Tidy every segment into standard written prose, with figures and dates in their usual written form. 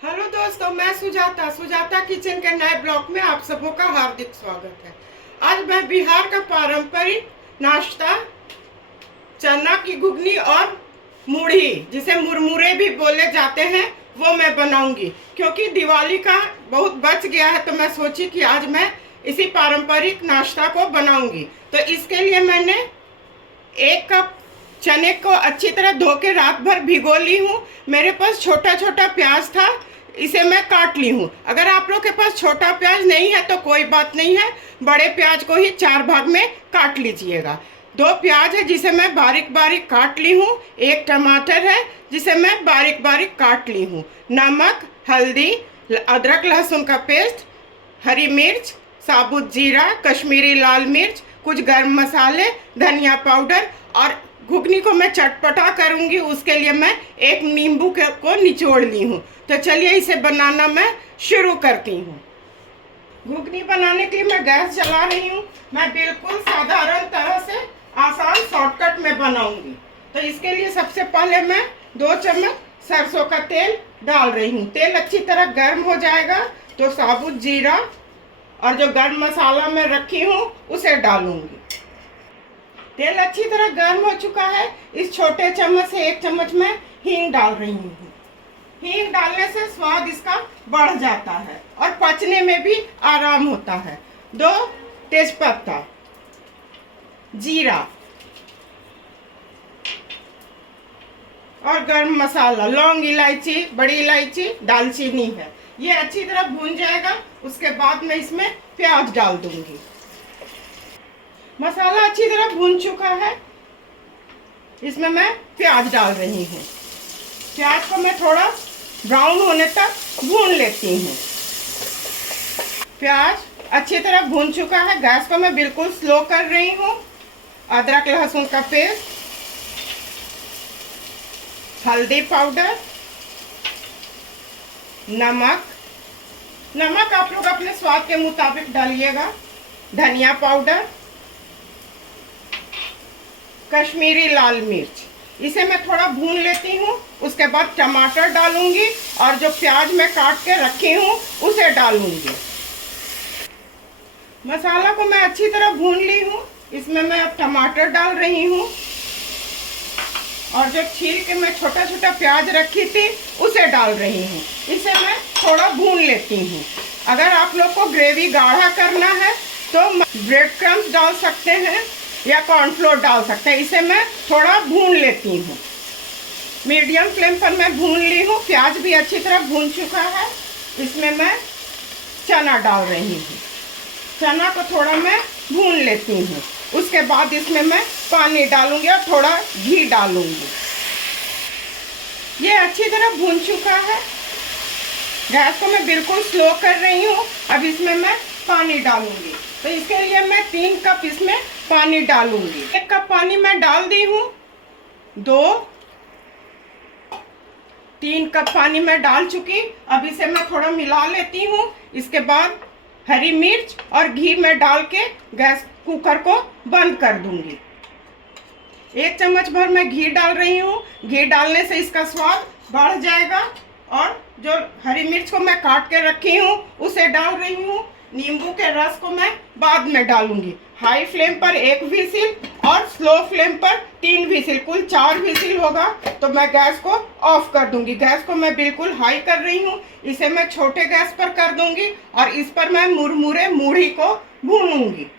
Hello दोस्तों, मैं Sujata kitchen के नए ब्लॉग में आप सबों का हार्दिक स्वागत है। आज मैं बिहार का पारंपरिक नाश्ता चना की घुगनी और मूढ़ी, जिसे मुरमुरे भी बोले जाते हैं, वो मैं बनाऊंगी। क्योंकि दिवाली का बहुत बच गया है तो मैं सोची कि आज मैं इसी पारंपरिक नाश्ता को बनाऊंगी। तो इसके लिए मैंने 1 कप चने को अच्छी तरह धो के रात भर भिगो ली हूँ। मेरे पास छोटा छोटा प्याज था, इसे मैं काट ली हूँ। अगर आप लोग के पास छोटा प्याज नहीं है तो कोई बात नहीं है, बड़े प्याज को ही 4 भाग में काट लीजिएगा। 2 प्याज है जिसे मैं बारीक बारीक काट ली हूँ। 1 टमाटर है जिसे मैं बारीक बारीक काट ली हूँ। नमक, हल्दी, अदरक लहसुन का पेस्ट, हरी मिर्च, साबुत जीरा, कश्मीरी लाल मिर्च, कुछ गर्म मसाले, धनिया पाउडर। और घुगनी को मैं चटपटा करूंगी, उसके लिए मैं 1 नींबू को निचोड़ ली हूँ। तो चलिए इसे बनाना मैं शुरू करती हूँ। घुगनी बनाने के लिए मैं गैस जला रही हूँ। मैं बिल्कुल साधारण तरह से आसान शॉर्टकट में बनाऊंगी। तो इसके लिए सबसे पहले मैं 2 चम्मच सरसों का तेल डाल रही हूँ। तेल अच्छी तरह गर्म हो जाएगा तो साबुत जीरा और जो गर्म मसाला मैं रखी हूँ उसे डालूंगी। तेल अच्छी तरह गर्म हो चुका है। इस छोटे चम्मच से 1 चम्मच मैं हींग डाल रही हूँ। हींग डालने से स्वाद इसका बढ़ जाता है और पचने में भी आराम होता है। 2 तेजपत्ता, जीरा और गर्म मसाला, लौंग, इलायची, बड़ी इलायची, दालचीनी है। ये अच्छी तरह भून जाएगा। उसके बाद मैं इसमें प्याज डाल दूंगी। मसाला अच्छी तरह भून चुका है, इसमें मैं प्याज डाल रही हूँ। प्याज को मैं थोड़ा ब्राउन होने तक भून लेती हूँ। प्याज अच्छी तरह भून चुका है। गैस को मैं बिल्कुल स्लो कर रही हूँ। अदरक लहसुन का पेस्ट, हल्दी पाउडर, नमक आप लोग अपने स्वाद के मुताबिक डालिएगा, धनिया पाउडर, कश्मीरी लाल मिर्च। इसे मैं थोड़ा भून लेती हूँ। उसके बाद टमाटर डालूंगी और जो प्याज मैं काट के रखी हूँ उसे डालूंगी। मसाला को मैं अच्छी तरह भून ली हूँ। इसमें मैं अब टमाटर डाल रही हूँ और जो छील के मैं छोटा छोटा प्याज रखी थी उसे डाल रही हूँ। इसे मैं थोड़ा भून लेती हूँ। अगर आप लोग को ग्रेवी गाढ़ा करना है तो ब्रेड क्रम्स डाल सकते हैं या कॉर्नफ्लोर डाल सकते हैं। इसे मैं थोड़ा भून लेती हूँ। मीडियम फ्लेम पर मैं भून ली हूँ। प्याज भी अच्छी तरह भून चुका है। इसमें मैं चना डाल रही हूँ। चना को थोड़ा मैं भून लेती हूँ। उसके बाद इसमें मैं पानी डालूंगी और थोड़ा घी डालूंगी। ये अच्छी तरह भून चुका है। गैस को मैं बिल्कुल स्लो कर रही हूँ। अब इसमें मैं पानी डालूंगी। तो इसके लिए मैं 3 कप इसमें पानी डालूंगी। 1 कप पानी मैं डाल दी हूँ। 3 कप पानी मैं डाल चुकी। अब इसे मैं थोड़ा मिला लेती हूँ। इसके बाद हरी मिर्च और घी में डाल के गैस कुकर को बंद कर दूंगी। 1 चम्मच भर मैं घी डाल रही हूँ। घी डालने से इसका स्वाद बढ़ जाएगा। और जो हरी मिर्च को मैं काट के रखी हूँ उसे डाल रही हूँ। नींबू के रस को मैं बाद में डालूंगी। हाई फ्लेम पर 1 विसिल और स्लो फ्लेम पर 3 विसिल, कुल 4 विसिल होगा तो मैं गैस को ऑफ कर दूंगी। गैस को मैं बिल्कुल हाई कर रही हूँ। इसे मैं छोटे गैस पर कर दूंगी और इस पर मैं मुरमुरे मूढ़ी को भूनूंगी।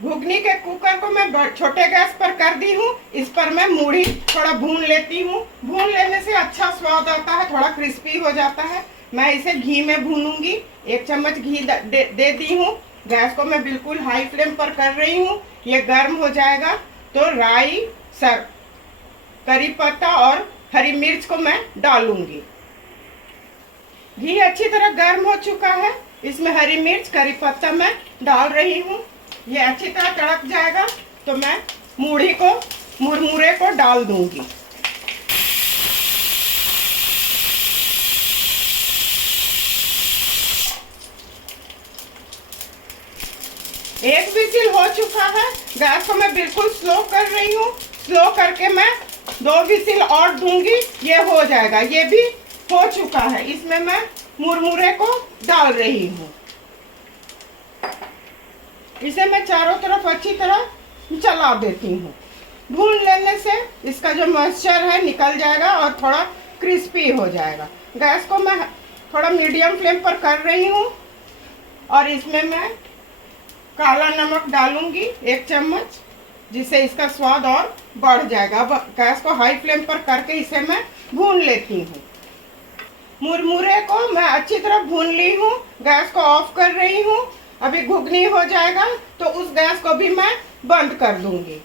घुगनी के कुकर को मैं छोटे गैस पर कर दी हूँ। इस पर मैं मूढ़ी थोड़ा भून लेती हूँ। भून लेने से अच्छा स्वाद आता है, थोड़ा क्रिस्पी हो जाता है। मैं इसे घी में भूनूंगी। 1 चम्मच घी दे दी हूँ। गैस को मैं बिल्कुल हाई फ्लेम पर कर रही हूँ। ये गर्म हो जाएगा तो राई, करी पत्ता और हरी मिर्च को मैं डालूंगी। घी अच्छी तरह गर्म हो चुका है। इसमें हरी मिर्च, करी पत्ता मैं डाल रही हूँ। ये अच्छी तरह तड़क जाएगा तो मैं मूढ़ी को, मुरमुरे को डाल दूंगी। एक विसिल हो चुका है। गैस को मैं बिल्कुल स्लो कर रही हूँ। स्लो करके मैं 2 विसिल और दूंगी, ये हो जाएगा। ये भी हो चुका है। इसमें मैं मुरमुरे को डाल रही हूँ। इसे मैं चारों तरफ अच्छी तरह चला देती हूँ। भून लेने से इसका जो मॉइस्चर है निकल जाएगा और थोड़ा क्रिस्पी हो जाएगा। गैस को मैं थोड़ा मीडियम फ्लेम पर कर रही हूँ और इसमें मैं काला नमक डालूंगी 1 चम्मच, जिससे इसका स्वाद और बढ़ जाएगा। अब गैस को हाई फ्लेम पर करके इसे मैं भून लेती हूँ। मुरमुरे को मैं अच्छी तरह भून ली हूँ। गैस को ऑफ कर रही हूँ। अभी घुगनी हो जाएगा तो उस गैस को भी मैं बंद कर दूंगी।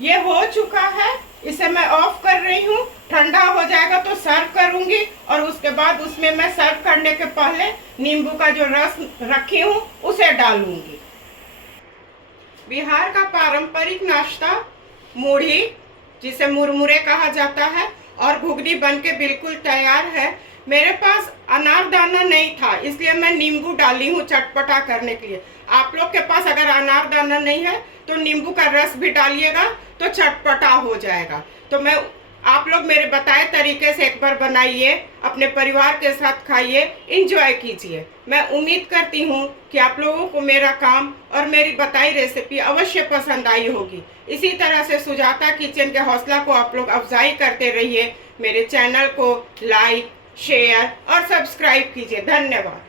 ये हो चुका है, इसे मैं ऑफ कर रही हूँ। ठंडा हो जाएगा तो सर्व करूंगी और उसके बाद उसमें मैं सर्व करने के पहले नींबू का जो रस रखी हूँ उसे डालूंगी। बिहार का पारंपरिक नाश्ता मूढ़ी, जिसे मुरमुरे कहा जाता है, और घुगनी बनके बिल्कुल तैयार है। मेरे पास अनारदाना नहीं था, इसलिए मैं नींबू डाली हूँ चटपटा करने के लिए। आप लोग के पास अगर अनारदाना नहीं है तो नींबू का रस भी डालिएगा तो चटपटा हो जाएगा। तो आप लोग मेरे बताए तरीके से एक बार बनाइए, अपने परिवार के साथ खाइए, इंजॉय कीजिए। मैं उम्मीद करती हूँ कि आप लोगों को मेरा काम और मेरी बताई रेसिपी अवश्य पसंद आई होगी। इसी तरह से सुजाता किचन के हौसला को आप लोग अफजाई करते रहिए। मेरे चैनल को लाइक, शेयर और सब्सक्राइब कीजिए। धन्यवाद।